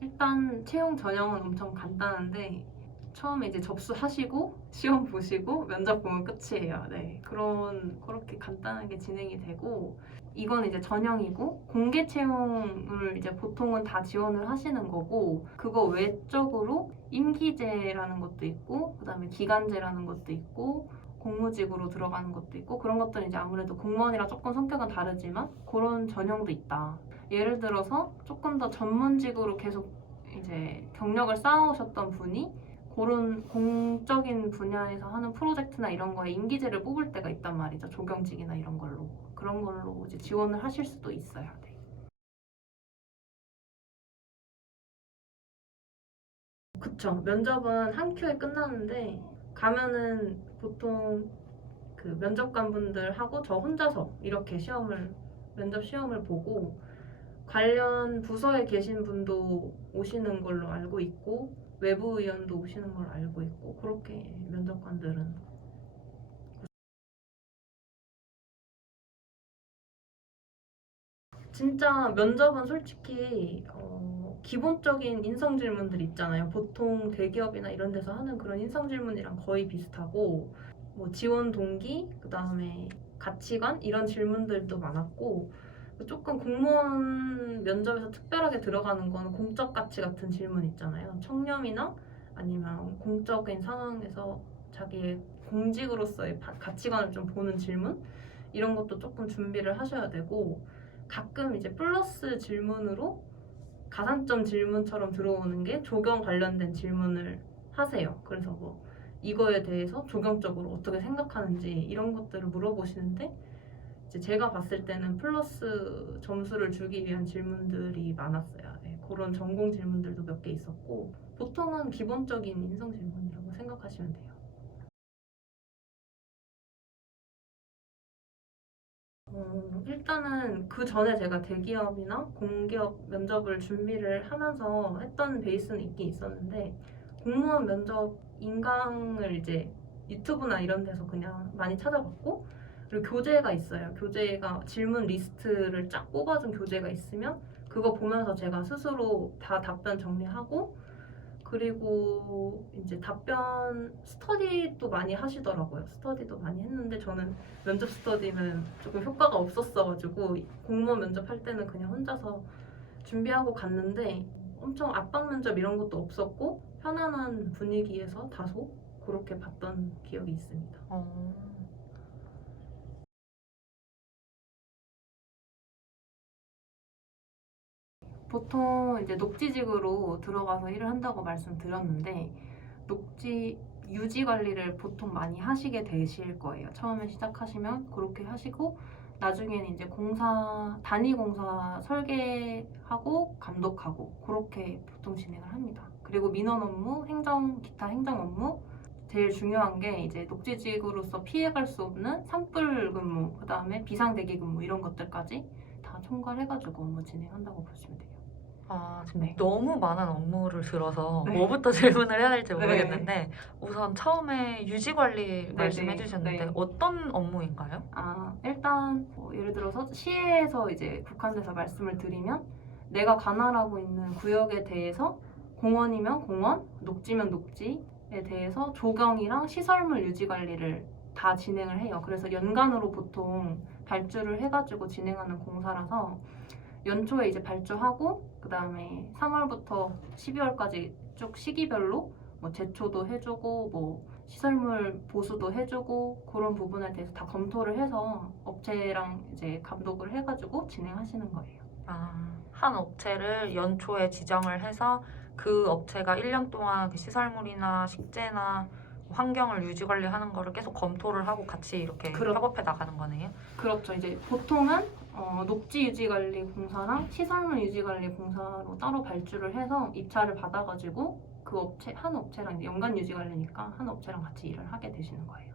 일단 채용 전형은 엄청 간단한데 처음에 이제 접수하시고 시험 보시고 면접 보면 끝이에요. 네, 그렇게 간단하게 진행이 되고 이건 이제 전형이고 공개 채용을 이제 보통은 다 지원을 하시는 거고 그거 외적으로 임기제라는 것도 있고 그다음에 기간제라는 것도 있고 공무직으로 들어가는 것도 있고 그런 것들은 이제 아무래도 공무원이랑 조금 성격은 다르지만 그런 전형도 있다. 예를 들어서 조금 더 전문직으로 계속 이제 경력을 쌓아오셨던 분이 그런 공적인 분야에서 하는 프로젝트나 이런 거에 임기제를 뽑을 때가 있단 말이죠. 조경직이나 이런 걸로. 그런 걸로 이제 지원을 하실 수도 있어요. 네. 그쵸. 면접은 한 큐에 끝나는데 가면은 보통 그 면접관분들하고 저 혼자서 이렇게 면접 시험을 보고 관련 부서에 계신 분도 오시는 걸로 알고 있고 외부 의원도 오시는 걸로 알고 있고 그렇게 면접관들은 진짜 면접은 솔직히 기본적인 인성 질문들 있잖아요. 보통 대기업이나 이런 데서 하는 그런 인성 질문이랑 거의 비슷하고 뭐 지원 동기, 그다음에 가치관 이런 질문들도 많았고 조금 공무원 면접에서 특별하게 들어가는 거는 공적 가치 같은 질문 있잖아요. 청렴이나 아니면 공적인 상황에서 자기의 공직으로서의 가치관을 좀 보는 질문 이런 것도 조금 준비를 하셔야 되고 가끔 이제 플러스 질문으로 가산점 질문처럼 들어오는 게 조경 관련된 질문을 하세요. 그래서 뭐 이거에 대해서 조경적으로 어떻게 생각하는지 이런 것들을 물어보시는데 이제 제가 봤을 때는 플러스 점수를 주기 위한 질문들이 많았어요. 네, 그런 전공 질문들도 몇 개 있었고 보통은 기본적인 인성 질문이라고 생각하시면 돼요. 일단은 그 전에 제가 대기업이나 공기업 면접을 준비를 하면서 했던 베이스는 있긴 있었는데 공무원 면접 인강을 이제 유튜브나 이런 데서 그냥 많이 찾아봤고 그리고 교재가 있어요. 교재가 질문 리스트를 쫙 뽑아준 교재가 있으면 그거 보면서 제가 스스로 다 답변 정리하고 그리고 이제 답변 스터디도 많이 하시더라고요. 스터디도 많이 했는데 저는 면접 스터디는 조금 효과가 없었어가지고 공무원 면접할 때는 그냥 혼자서 준비하고 갔는데 엄청 압박 면접 이런 것도 없었고 편안한 분위기에서 다소 그렇게 봤던 기억이 있습니다. 보통 이제 녹지직으로 들어가서 일을 한다고 말씀드렸는데 녹지 유지 관리를 보통 많이 하시게 되실 거예요. 처음에 시작하시면 그렇게 하시고 나중에는 이제 단위 공사 설계하고 감독하고 그렇게 보통 진행을 합니다. 그리고 민원 업무, 기타 행정 업무 제일 중요한 게 이제 녹지직으로서 피해갈 수 없는 산불 근무, 그 다음에 비상대기 근무 이런 것들까지 다 총괄해가지고 업무 진행한다고 보시면 돼요. 지금 네. 너무 많은 업무를 들어서 네. 뭐부터 질문을 해야 될지 네. 모르겠는데 우선 처음에 유지 관리 네, 말씀해 네, 주셨는데 네. 어떤 업무인가요? 일단 예를 들어서 시에서 이제 국한돼서 말씀을 드리면 내가 관할하고 있는 구역에 대해서 공원이면 공원, 녹지면 녹지에 대해서 조경이랑 시설물 유지 관리를 다 진행을 해요. 그래서 연간으로 보통 발주를 해가지고 진행하는 공사라서 연초에 이제 발주하고 그다음에 3월부터 12월까지 쭉 시기별로 뭐 제초도 해주고 뭐 시설물 보수도 해주고 그런 부분에 대해서 다 검토를 해서 업체랑 이제 감독을 해가지고 진행하시는 거예요. 한 업체를 연초에 지정을 해서 그 업체가 1년 동안 그 시설물이나 식재나 환경을 유지 관리하는 거를 계속 검토를 하고 같이 이렇게 협업해 나가는 거네요. 그렇죠. 이제 보통은 녹지 유지 관리 공사랑 시설물 유지 관리 공사로 따로 발주를 해서 입찰을 받아가지고 한 업체랑 연간 유지 관리니까 한 업체랑 같이 일을 하게 되시는 거예요.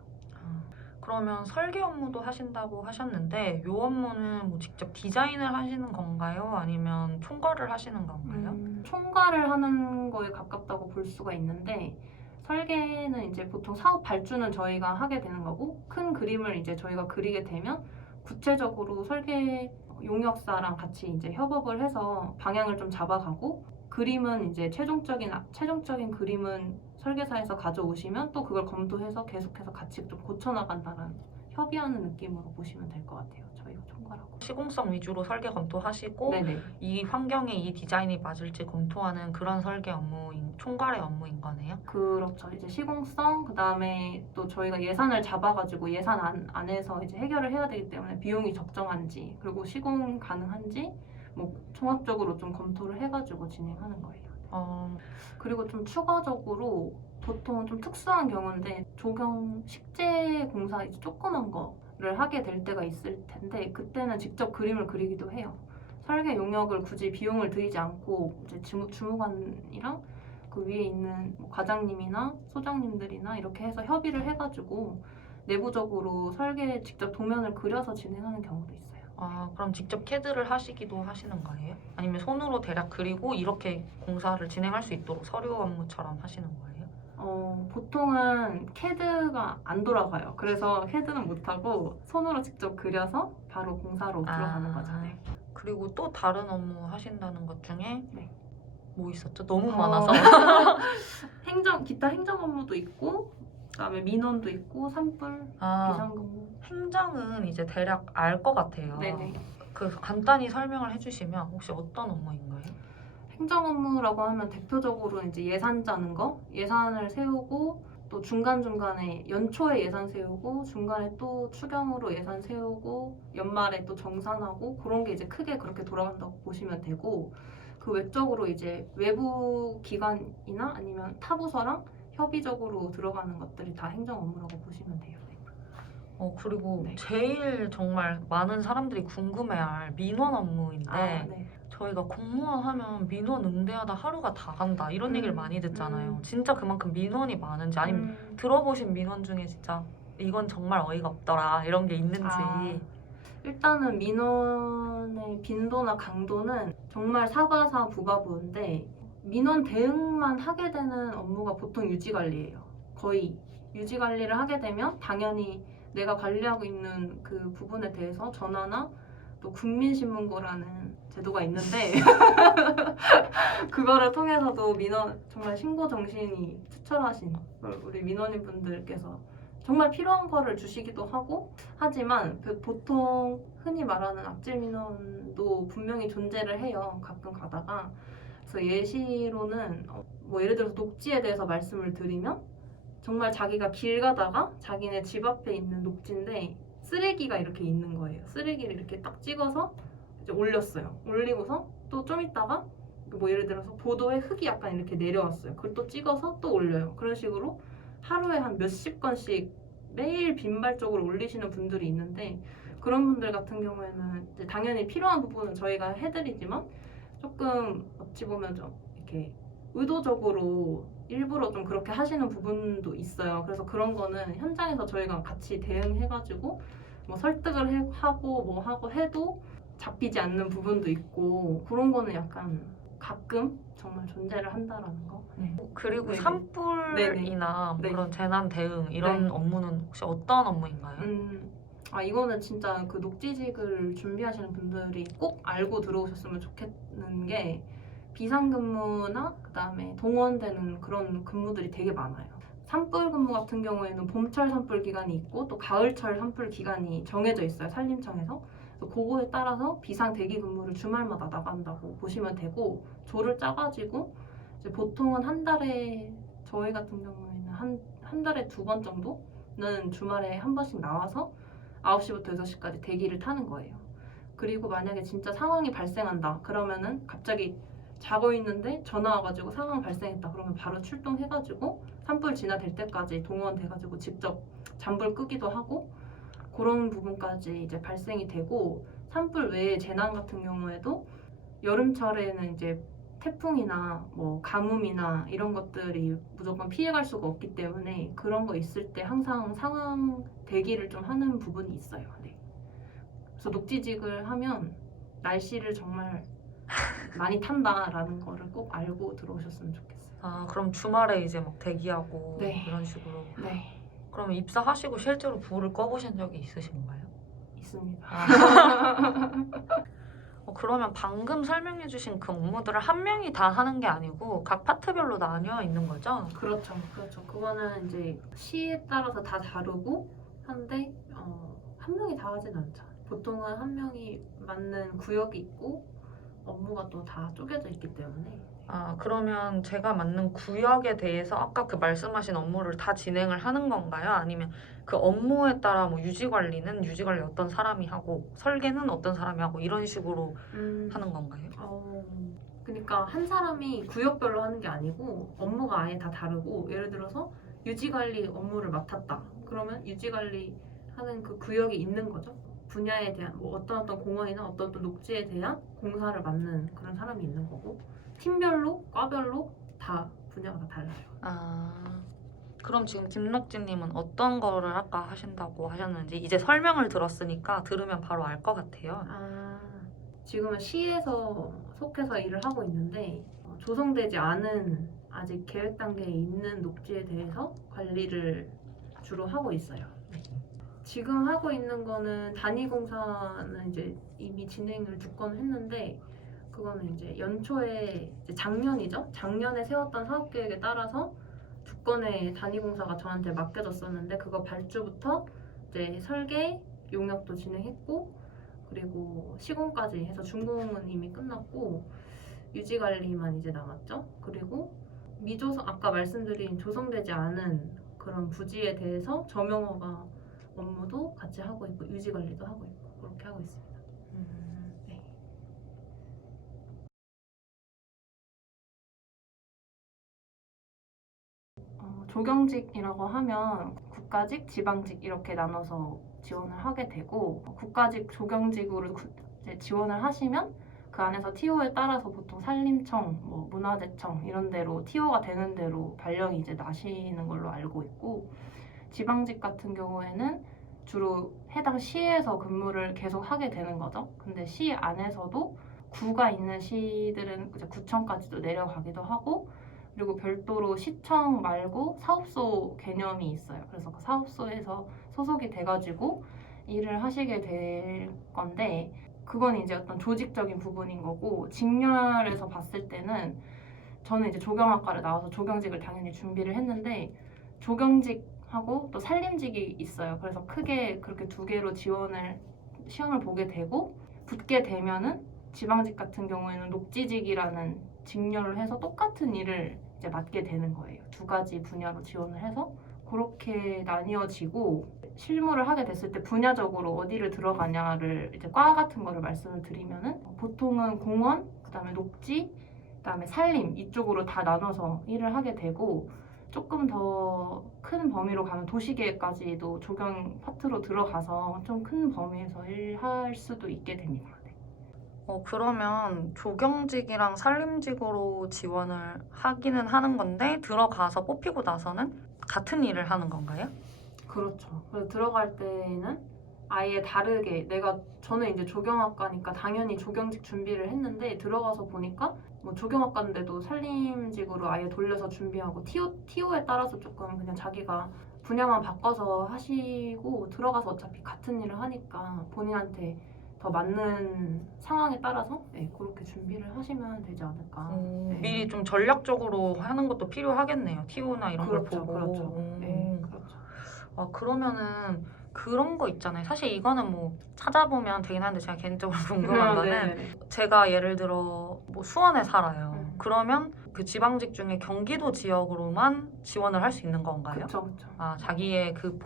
그러면 설계 업무도 하신다고 하셨는데 이 업무는 뭐 직접 디자인을 하시는 건가요? 아니면 총괄을 하시는 건가요? 총괄을 하는 거에 가깝다고 볼 수가 있는데 설계는 이제 보통 사업 발주는 저희가 하게 되는 거고 큰 그림을 이제 저희가 그리게 되면 구체적으로 설계 용역사랑 같이 이제 협업을 해서 방향을 좀 잡아가고 그림은 이제 최종적인 그림은 설계사에서 가져오시면 또 그걸 검토해서 계속해서 같이 좀 고쳐나간다는 협의하는 느낌으로 보시면 될 것 같아요. 저희가 총괄하고. 시공성 위주로 설계 검토하시고 네네. 이 환경에 이 디자인이 맞을지 검토하는 그런 설계 총괄의 업무인 거네요. 그렇죠. 이제 시공성, 그다음에 또 저희가 예산을 잡아가지고 예산 안에서 이제 해결을 해야 되기 때문에 비용이 적정한지, 그리고 시공 가능한지, 뭐 종합적으로 좀 검토를 해가지고 진행하는 거예요. 그리고 좀 추가적으로 보통 좀 특수한 경우인데 조경 식재 공사 이제 조그만 거를 하게 될 때가 있을 텐데 그때는 직접 그림을 그리기도 해요. 설계 용역을 굳이 비용을 들이지 않고 이제 주무관이랑 그 위에 있는 뭐 과장님이나 소장님들이나 이렇게 해서 협의를 해가지고 내부적으로 설계 직접 도면을 그려서 진행하는 경우도 있어요. 그럼 직접 CAD를 하시기도 하시는 거예요? 아니면 손으로 대략 그리고 이렇게 공사를 진행할 수 있도록 서류 업무처럼 하시는 거예요? 보통은 CAD가 안 돌아가요. 그래서 CAD는 못하고 손으로 직접 그려서 바로 공사로 들어가는 거죠. 네. 그리고 또 다른 업무 하신다는 것 중에 네. 뭐 있었죠? 너무 많아서. 기타 행정 업무도 있고, 그다음에 민원도 있고, 산불, 비상근무. 행정은 이제 대략 알 것 같아요. 네네. 그래서 간단히 설명을 해주시면 혹시 어떤 업무인가요? 행정 업무라고 하면 대표적으로 이제 예산 짜는 거, 예산을 세우고 또 중간중간에 연초에 예산 세우고 중간에 또 추경으로 예산 세우고 연말에 또 정산하고 그런 게 이제 크게 그렇게 돌아간다고 보시면 되고 그 외적으로 이제 외부 기관이나 아니면 타부서랑 협의적으로 들어가는 것들이 다 행정 업무라고 보시면 돼요. 그리고 네. 제일 정말 많은 사람들이 궁금해할 민원 업무인데 네. 저희가 공무원 하면 민원 응대하다 하루가 다 간다 이런 얘기를 많이 듣잖아요. 진짜 그만큼 민원이 많은지 아니면 들어보신 민원 중에 진짜 이건 정말 어이가 없더라 이런 게 있는지. 일단은 민원의 빈도나 강도는 정말 사바사 부바부인데 민원 대응만 하게 되는 업무가 보통 유지관리예요. 거의 유지관리를 하게 되면 당연히 내가 관리하고 있는 그 부분에 대해서 전화나 또 국민신문고라는 제도가 있는데 그거를 통해서도 민원 정말 신고 정신이 투철하신 우리 민원인 분들께서 정말 필요한 거를 주시기도 하고 하지만 보통 흔히 말하는 악질 민원도 분명히 존재를 해요. 가끔 가다가. 그래서 예시로는 뭐 예를 들어서 녹지에 대해서 말씀을 드리면 정말 자기가 길 가다가 자기네 집 앞에 있는 녹지인데 쓰레기가 이렇게 있는 거예요. 쓰레기를 이렇게 딱 찍어서 이제 올렸어요. 올리고서 또 좀 있다가 뭐 예를 들어서 보도에 흙이 약간 이렇게 내려왔어요. 그걸 또 찍어서 또 올려요. 그런 식으로 하루에 한 몇십 건씩 매일 빈발적으로 올리시는 분들이 있는데 그런 분들 같은 경우에는 이제 당연히 필요한 부분은 저희가 해드리지만 조금 어찌 보면 좀 이렇게 의도적으로 일부러 좀 그렇게 하시는 부분도 있어요. 그래서 그런 거는 현장에서 저희가 같이 대응해가지고 뭐 설득을 하고 뭐 하고 해도 잡히지 않는 부분도 있고 그런 거는 약간 가끔 정말 존재를 한다라는 거. 네. 그리고 네네. 산불이나 뭐 네. 그런 재난 대응 이런 네. 업무는 혹시 어떤 업무인가요? 이거는 진짜 그 녹지직을 준비하시는 분들이 꼭 알고 들어오셨으면 좋겠는 게 비상근무나 그다음에 동원되는 그런 근무들이 되게 많아요. 산불 근무 같은 경우에는 봄철 산불 기간이 있고 또 가을철 산불 기간이 정해져 있어요. 산림청에서. 그래서 그거에 따라서 비상 대기 근무를 주말마다 나간다고 보시면 되고 조를 짜가지고 이제 보통은 한 달에 저희 같은 경우에는 한 달에 2번 정도는 주말에 한 번씩 나와서 9시부터 6시까지 대기를 타는 거예요. 그리고 만약에 진짜 상황이 발생한다 그러면은 갑자기 자고 있는데 전화 와가지고 상황 발생했다 그러면 바로 출동해가지고 산불 진화될 때까지 동원돼가지고 직접 잔불 끄기도 하고 그런 부분까지 이제 발생이 되고 산불 외에 재난 같은 경우에도 여름철에는 이제 태풍이나 뭐 가뭄이나 이런 것들이 무조건 피해갈 수가 없기 때문에 그런 거 있을 때 항상 상황 대기를 좀 하는 부분이 있어요. 네. 그래서 녹지직을 하면 날씨를 정말 많이 탄다라는 거를 꼭 알고 들어오셨으면 좋겠어요. 그럼 주말에 이제 막 대기하고 네. 이런 식으로. 네. 그럼 입사하시고 실제로 불을 꺼보신 적이 있으신가요? 있습니다. 그러면 방금 설명해주신 그 업무들을 한 명이 다 하는 게 아니고 각 파트별로 나뉘어 있는 거죠? 그렇죠. 그거는 이제 시에 따라서 다 다르고 한데 한 명이 다 하진 않죠. 보통은 한 명이 맡는 구역이 있고 업무가 또 다 쪼개져 있기 때문에. 그러면 제가 맡는 구역에 대해서 아까 그 말씀하신 업무를 다 진행을 하는 건가요? 아니면 그 업무에 따라 뭐 유지관리는 유지관리 어떤 사람이 하고 설계는 어떤 사람이 하고 이런 식으로 하는 건가요? 그러니까 한 사람이 구역별로 하는 게 아니고 업무가 아예 다 다르고 예를 들어서 유지관리 업무를 맡았다. 그러면 유지관리 하는 그 구역이 있는 거죠. 분야에 대한 뭐 어떤 공원이나 어떤 녹지에 대한 공사를 맡는 그런 사람이 있는 거고 팀별로 과별로 다 분야가 다 달라요. 그럼 지금 김록진님은 어떤 거를 아까 하신다고 하셨는지 이제 설명을 들었으니까 들으면 바로 알 것 같아요. 지금은 시에서 속해서 일을 하고 있는데 조성되지 않은 아직 계획 단계에 있는 녹지에 대해서 관리를 주로 하고 있어요. 지금 하고 있는 거는 단위공사는 이제 이미 진행을 2건 했는데 그거는 이제 연초에 이제 작년이죠. 작년에 세웠던 사업 계획에 따라서 2건의 단위공사가 저한테 맡겨졌었는데 그거 발주부터 이제 설계, 용역도 진행했고 그리고 시공까지 해서 준공은 이미 끝났고 유지 관리만 이제 남았죠. 그리고 미조성 아까 말씀드린 조성되지 않은 그런 부지에 대해서 점용허가 업무도 같이 하고 있고 유지 관리도 하고 있고 그렇게 하고 있습니다. 네. 조경직이라고 하면 국가직, 지방직 이렇게 나눠서 지원을 하게 되고 국가직 조경직으로 이제 지원을 하시면 그 안에서 TO에 따라서 보통 산림청, 뭐 문화재청 이런 데로 TO가 되는 대로 발령이 이제 나시는 걸로 알고 있고 지방직 같은 경우에는 주로 해당 시에서 근무를 계속 하게 되는 거죠. 근데 시 안에서도 구가 있는 시들은 이제 구청까지도 내려가기도 하고 그리고 별도로 시청 말고 사업소 개념이 있어요. 그래서 그 사업소에서 소속이 돼가지고 일을 하시게 될 건데 그건 이제 어떤 조직적인 부분인 거고 직렬에서 봤을 때는 저는 이제 조경학과를 나와서 조경직을 당연히 준비를 했는데 조경직하고 또 산림직이 있어요. 그래서 크게 그렇게 2개로 시험을 보게 되고 붙게 되면은 지방직 같은 경우에는 녹지직이라는 직렬을 해서 똑같은 일을 이제 맡게 되는 거예요. 2가지 분야로 지원을 해서 그렇게 나뉘어지고 실무를 하게 됐을 때 분야적으로 어디를 들어가냐를 이제 과 같은 거를 말씀을 드리면은 보통은 공원, 그다음에 녹지, 그다음에 산림 이쪽으로 다 나눠서 일을 하게 되고 조금 더 큰 범위로 가면 도시계획까지도 조경 파트로 들어가서 좀 큰 범위에서 일할 수도 있게 됩니다. 그러면 조경직이랑 산림직으로 지원을 하기는 하는 건데 들어가서 뽑히고 나서는 같은 일을 하는 건가요? 그렇죠. 그래서 들어갈 때는 아예 다르게 저는 이제 조경학과니까 당연히 조경직 준비를 했는데 들어가서 보니까 뭐 조경학과인데도 산림직으로 아예 돌려서 준비하고 TO에 따라서 조금 그냥 자기가 분야만 바꿔서 하시고 들어가서 어차피 같은 일을 하니까 본인한테 더 맞는 상황에 따라서 그렇게 준비를 하시면 되지 않을까. 미리 좀 전략적으로 하는 것도 필요하겠네요. TO나 이런 걸 보고. 그렇죠. 그렇죠. 그러면은 그런 거 있잖아요. 사실 이거는 뭐 찾아보면 되긴 한데 제가 개인적으로 궁금한 거는 제가 예를 들어 뭐 수원에 살아요. 그러면 그 지방직 중에 경기도 지역으로만 지원을 할 수 있는 건가요? 그렇죠. 자기의 그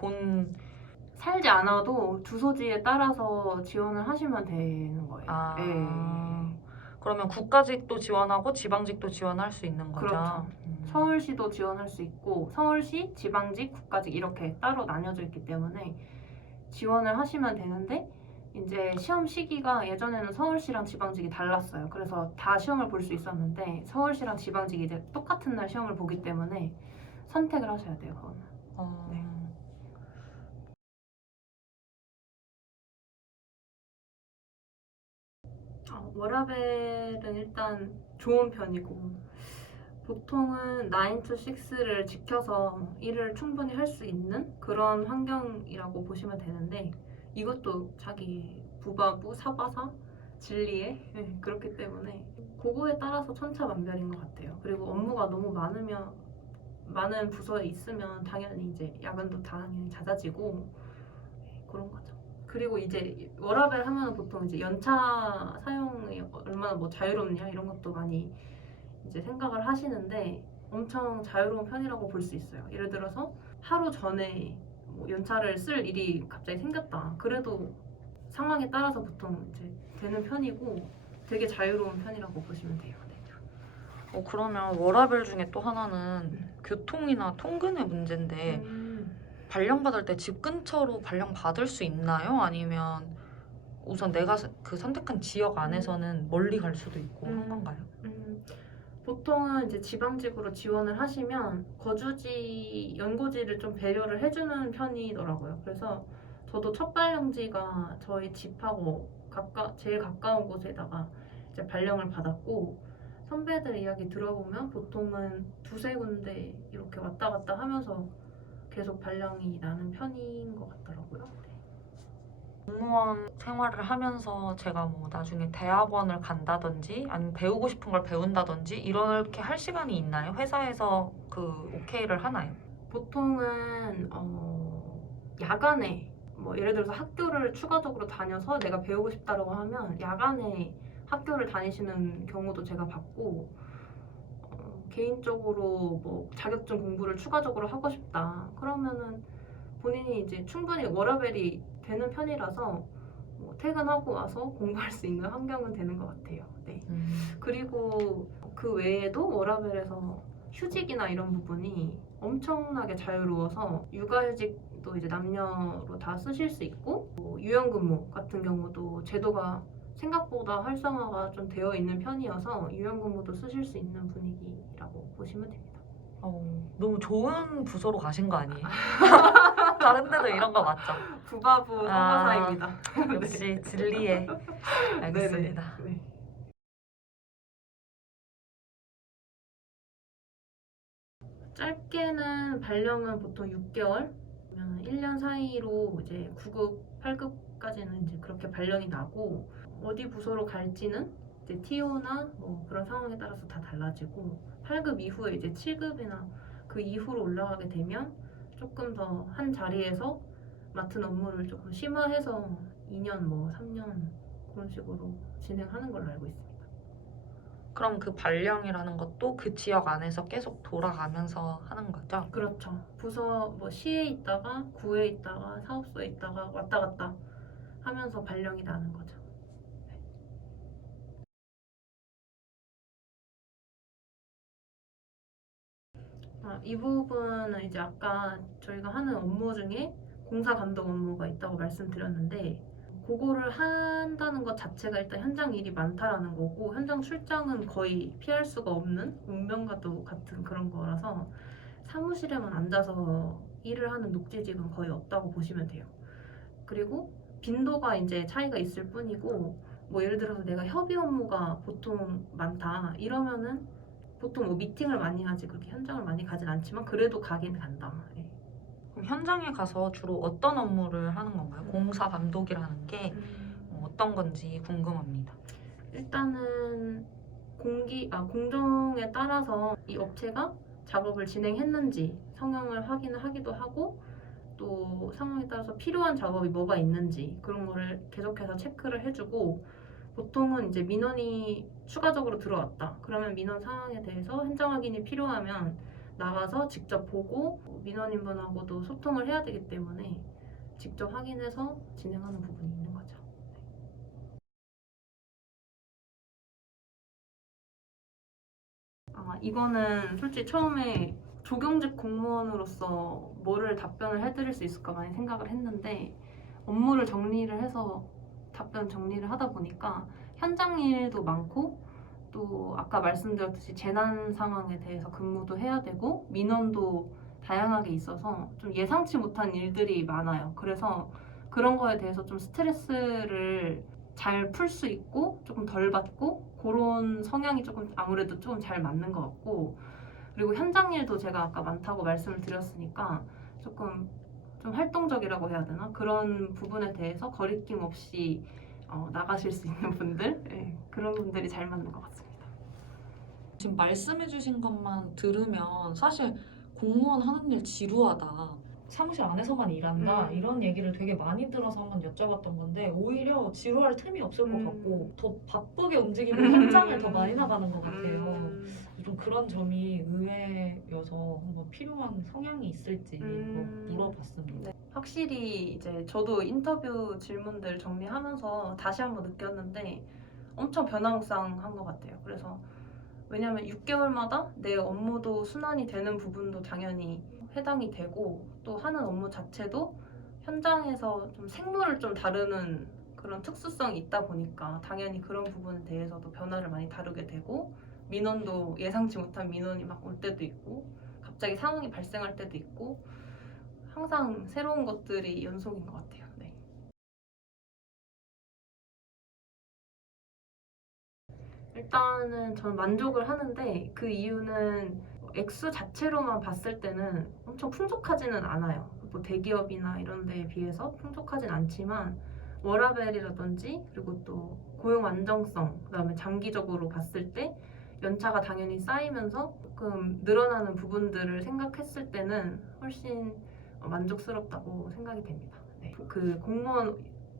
살지 않아도 주소지에 따라서 지원을 하시면 되는 거예요. 그러면 국가직도 지원하고 지방직도 지원할 수 있는 거죠? 그렇죠. 서울시도 지원할 수 있고 서울시, 지방직, 국가직 이렇게 따로 나뉘어져 있기 때문에 지원을 하시면 되는데 이제 시험 시기가 예전에는 서울시랑 지방직이 달랐어요. 그래서 다 시험을 볼 수 있었는데 서울시랑 지방직이 이제 똑같은 날 시험을 보기 때문에 선택을 하셔야 돼요. 그거는. 네. 워라벨은 일단 좋은 편이고 보통은 9 to 6를 지켜서 일을 충분히 할 수 있는 그런 환경이라고 보시면 되는데 이것도 자기 부바부, 사바사 진리에 네, 그렇기 때문에 그거에 따라서 천차만별인 것 같아요. 그리고 업무가 너무 많은 부서에 있으면 당연히 이제 야근도 당연히 잦아지고 그런 거죠. 그리고 이제 워라밸 하면 보통 이제 연차 사용이 얼마나 뭐 자유롭냐 이런 것도 많이 이제 생각을 하시는데 엄청 자유로운 편이라고 볼 수 있어요. 예를 들어서 하루 전에 뭐 연차를 쓸 일이 갑자기 생겼다. 그래도 상황에 따라서 보통 이제 되는 편이고 되게 자유로운 편이라고 보시면 돼요. 네. 그러면 워라밸 중에 또 하나는 교통이나 통근의 문제인데 발령 받을 때 집 근처로 발령 받을 수 있나요? 아니면 우선 내가 그 선택한 지역 안에서는 멀리 갈 수도 있고 한 건가요? 보통은 이제 지방직으로 지원을 하시면 연고지를 좀 배려를 해주는 편이더라고요. 그래서 저도 첫 발령지가 저희 집하고 제일 가까운 곳에다가 이제 발령을 받았고 선배들 이야기 들어보면 보통은 두세 군데 이렇게 왔다 갔다 하면서 계속 발령이 나는 편인 것 같더라고요. 공무원 생활을 하면서 제가 뭐 나중에 대학원을 간다든지 아니면 배우고 싶은 걸 배운다든지 이렇게 할 시간이 있나요? 회사에서 그 오케이를 하나요? 보통은 야간에 뭐 예를 들어서 학교를 추가적으로 다녀서 내가 배우고 싶다라고 하면 야간에 학교를 다니시는 경우도 제가 봤고 개인적으로 뭐 자격증 공부를 추가적으로 하고 싶다 그러면은 본인이 이제 충분히 워라밸이 되는 편이라서 뭐 퇴근하고 와서 공부할 수 있는 환경은 되는 것 같아요. 네. 그리고 그 외에도 워라밸에서 휴직이나 이런 부분이 엄청나게 자유로워서 육아휴직도 이제 남녀로 다 쓰실 수 있고 뭐 유연근무 같은 경우도 제도가 생각보다 활성화가 좀 되어 있는 편이어서 유연근무도 쓰실 수 있는 분위기라고 보시면 됩니다. 너무 좋은 부서로 가신 거 아니에요? 다른 데도 이런 거 맞죠? 부바부 서가사입니다. 역시 진리에 알겠습니다. 네. 짧게는 발령은 보통 6개월, 1년 사이로 이제 9급, 8급까지는 이제 그렇게 발령이 나고 어디 부서로 갈지는 이제 TO나 뭐 그런 상황에 따라서 다 달라지고 8급 이후에 이제 7급이나 그 이후로 올라가게 되면 조금 더 한 자리에서 맡은 업무를 조금 심화해서 2년 뭐 3년 그런 식으로 진행하는 걸로 알고 있습니다. 그럼 그 발령이라는 것도 그 지역 안에서 계속 돌아가면서 하는 거죠? 그렇죠. 부서 뭐 시에 있다가 구에 있다가 사업소에 있다가 왔다 갔다 하면서 발령이 나는 거죠. 이 부분은 이제 아까 저희가 하는 업무 중에 공사 감독 업무가 있다고 말씀드렸는데 그거를 한다는 것 자체가 일단 현장 일이 많다라는 거고 현장 출장은 거의 피할 수가 없는 운명과도 같은 그런 거라서 사무실에만 앉아서 일을 하는 녹지직은 거의 없다고 보시면 돼요. 그리고 빈도가 이제 차이가 있을 뿐이고 뭐 예를 들어서 내가 협의 업무가 보통 많다 이러면은 보통 뭐 미팅을 많이 하지 그렇게 현장을 많이 가진 않지만 그래도 가긴 간다. 네. 그럼 현장에 가서 주로 어떤 업무를 하는 건가요? 공사 감독이라는 게 어떤 건지 궁금합니다. 일단은 공정에 따라서 이 업체가 작업을 진행했는지 성향을 확인을 하기도 하고 또 상황에 따라서 필요한 작업이 뭐가 있는지 그런 거를 계속해서 체크를 해주고 보통은 이제 민원이 추가적으로 들어왔다. 그러면 민원 상황에 대해서 현장 확인이 필요하면 나가서 직접 보고 민원인분하고도 소통을 해야 되기 때문에 직접 확인해서 진행하는 부분이 있는 거죠. 이거는 솔직히 처음에 조경직 공무원으로서 뭐를 답변을 해드릴 수 있을까 많이 생각을 했는데 업무를 정리를 해서 답변 정리를 하다 보니까 현장 일도 많고 또 아까 말씀드렸듯이 재난 상황에 대해서 근무도 해야 되고 민원도 다양하게 있어서 좀 예상치 못한 일들이 많아요. 그래서 그런 거에 대해서 좀 스트레스를 잘 풀 수 있고 조금 덜 받고 그런 성향이 조금 아무래도 좀 잘 맞는 것 같고 그리고 현장 일도 제가 아까 많다고 말씀을 드렸으니까 조금 좀 활동적이라고 해야 되나? 그런 부분에 대해서 거리낌 없이 나가실 수 있는 분들 그런 분들이 잘 맞는 것 같습니다. 지금 말씀해주신 것만 들으면 사실 공무원 하는 일 지루하다. 사무실 안에서만 일한다. 이런 얘기를 되게 많이 들어서 한번 여쭤봤던 건데 오히려 지루할 틈이 없을 것 같고 더 바쁘게 움직이고 현장을 더 많이 나가는 것 같아요. 좀 그런 점이 의외여서 한번 필요한 성향이 있을지 물어봤습니다. 네. 확실히 이제 저도 인터뷰 질문들 정리하면서 다시 한번 느꼈는데 엄청 변화무쌍한 것 같아요. 그래서 왜냐면 6개월마다 내 업무도 순환이 되는 부분도 당연히 해당이 되고 또 하는 업무 자체도 현장에서 좀 생물을 좀 다루는 그런 특수성이 있다 보니까 당연히 그런 부분에 대해서도 변화를 많이 다루게 되고 민원도 예상치 못한 민원이 막 올 때도 있고 갑자기 상황이 발생할 때도 있고 항상 새로운 것들이 연속인 것 같아요. 네. 일단은 저는 만족을 하는데 그 이유는 액수 자체로만 봤을 때는 엄청 풍족하지는 않아요. 뭐 대기업이나 이런 데에 비해서 풍족하진 않지만 워라밸이라든지 그리고 또 고용 안정성 그다음에 장기적으로 봤을 때 연차가 당연히 쌓이면서 조금 늘어나는 부분들을 생각했을 때는 훨씬 만족스럽다고 생각이 됩니다. 네. 그 공무원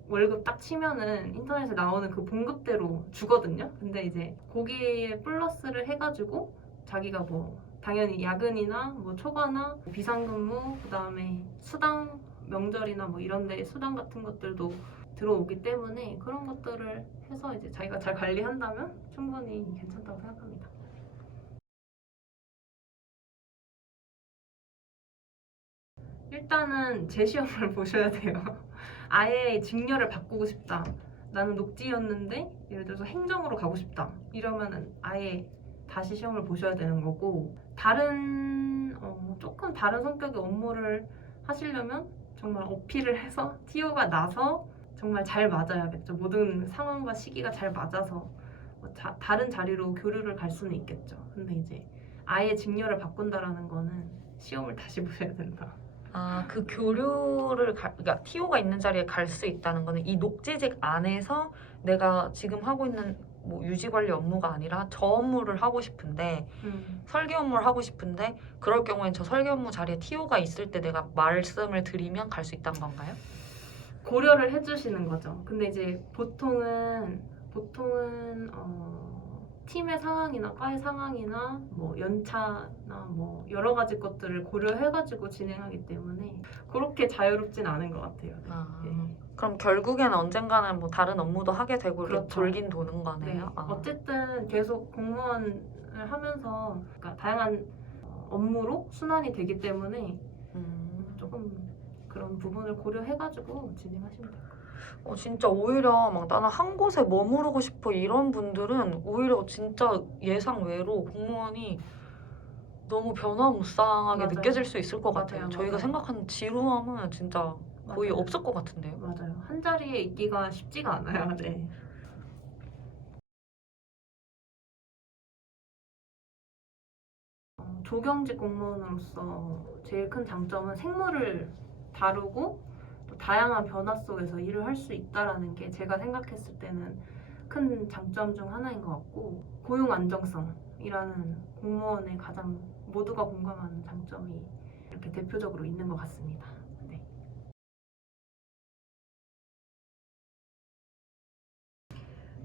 월급 딱 치면은 인터넷에 나오는 그 봉급대로 주거든요. 근데 이제 거기에 플러스를 해가지고 자기가 뭐 당연히 야근이나 뭐 초과나 비상근무 그다음에 수당 명절이나 뭐 이런 데 수당 같은 것들도 들어오기 때문에 그런 것들을 해서 이제 자기가 잘 관리한다면 충분히 괜찮다고 생각합니다. 일단은 제 시험을 보셔야 돼요. 아예 직렬을 바꾸고 싶다. 나는 녹지였는데 예를 들어서 행정으로 가고 싶다. 이러면은 아예 다시 시험을 보셔야 되는 거고 다른 조금 다른 성격의 업무를 하시려면 정말 어필을 해서 티오가 나서 정말 잘 맞아야겠죠. 모든 상황과 시기가 잘 맞아서 다른 자리로 교류를 갈 수는 있겠죠. 근데 이제 아예 직렬을 바꾼다라는 거는 시험을 다시 보셔야 된다. 아, 그 교류를 그러니까 TO가 있는 자리에 갈 수 있다는 거는 이 녹지직 안에서 내가 지금 하고 있는 뭐 유지관리 업무가 아니라 저 업무를 하고 싶은데 설계 업무를 하고 싶은데 그럴 경우엔 저 설계 업무 자리에 TO가 있을 때 내가 말씀을 드리면 갈 수 있다는 건가요? 고려를 해주시는 거죠. 근데 이제 보통은 팀의 상황이나 과의 상황이나 뭐 연차나 뭐 여러 가지 것들을 고려해가지고 진행하기 때문에 그렇게 자유롭진 않은 것 같아요. 네. 아, 네. 그럼 결국에는 언젠가는 뭐 다른 업무도 하게 되고 이렇게 그렇죠. 돌긴 도는 네. 거네요. 아. 어쨌든 계속 공무원을 하면서 그러니까 다양한 업무로 순환이 되기 때문에 조금 그런 부분을 고려해가지고 진행하시면 돼요. 진짜 오히려 막 나는 한 곳에 머무르고 싶어 이런 분들은 오히려 진짜 예상 외로 공무원이 너무 변화무쌍하게 맞아요. 느껴질 수 있을 것 같아요. 맞아요. 저희가 생각하는 지루함은 진짜 거의 맞아요. 없을 것 같은데요. 맞아요. 한 자리에 있기가 쉽지가 않아요. 네. 조경직 공무원으로서 제일 큰 장점은 생물을 다루고 또 다양한 변화 속에서 일을 할 수 있다라는 게 제가 생각했을 때는 큰 장점 중 하나인 것 같고 고용 안정성이라는 공무원의 가장 모두가 공감하는 장점이 이렇게 대표적으로 있는 것 같습니다. 네.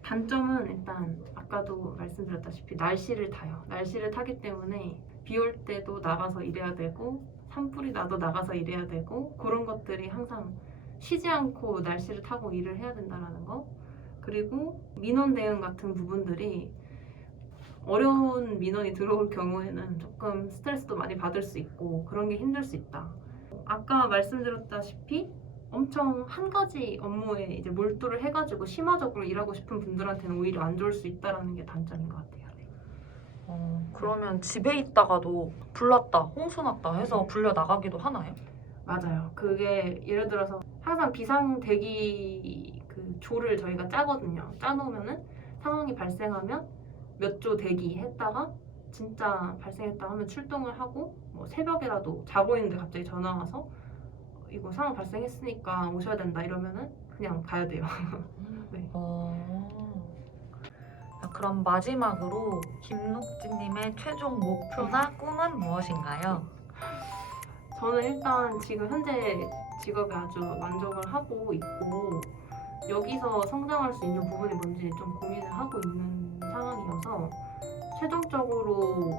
단점은 일단 아까도 말씀드렸다시피 날씨를 타요. 날씨를 타기 때문에 비 올 때도 나가서 일해야 되고 산불이 나도 나가서 일해야 되고 그런 것들이 항상 쉬지 않고 날씨를 타고 일을 해야 된다는 거. 그리고 민원 대응 같은 부분들이 어려운 민원이 들어올 경우에는 조금 스트레스도 많이 받을 수 있고 그런 게 힘들 수 있다. 아까 말씀드렸다시피 엄청 한 가지 업무에 이제 몰두를 해가지고 심화적으로 일하고 싶은 분들한테는 오히려 안 좋을 수 있다라는 게 단점인 것 같아요. 네. 그러면 집에 있다가도 불났다, 홍수 났다 해서 불려 나가기도 하나요? 맞아요. 그게 예를 들어서 항상 비상 대기 그 조를 저희가 짜거든요. 짜놓으면은 상황이 발생하면 몇 조 대기했다가 진짜 발생했다 하면 출동을 하고 뭐 새벽에라도 자고 있는데 갑자기 전화 와서 이거 상황 발생했으니까 오셔야 된다 이러면은 그냥 가야 돼요. 네. 자, 그럼 마지막으로 김록진님의 최종 목표나 꿈은 무엇인가요? 저는 일단 지금 현재 직업에 아주 만족을 하고 있고 여기서 성장할 수 있는 부분이 뭔지 좀 고민을 하고 있는 상황이어서 최종적으로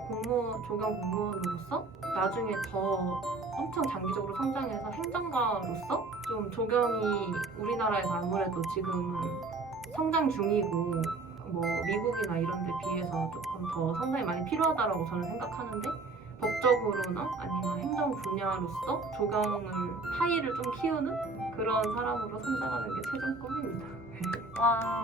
조경 공무원으로서 나중에 더 엄청 장기적으로 성장해서 행정가로서 좀 조경이 우리나라에서 아무래도 지금은 성장 중이고 뭐 미국이나 이런 데 비해서 조금 더 성장이 많이 필요하다라고 저는 생각하는데 법적으로나 아니면 행정 분야로서 조경을 파이를 좀 키우는 그런 사람으로 성장하는 게 최종 꿈입니다. 와.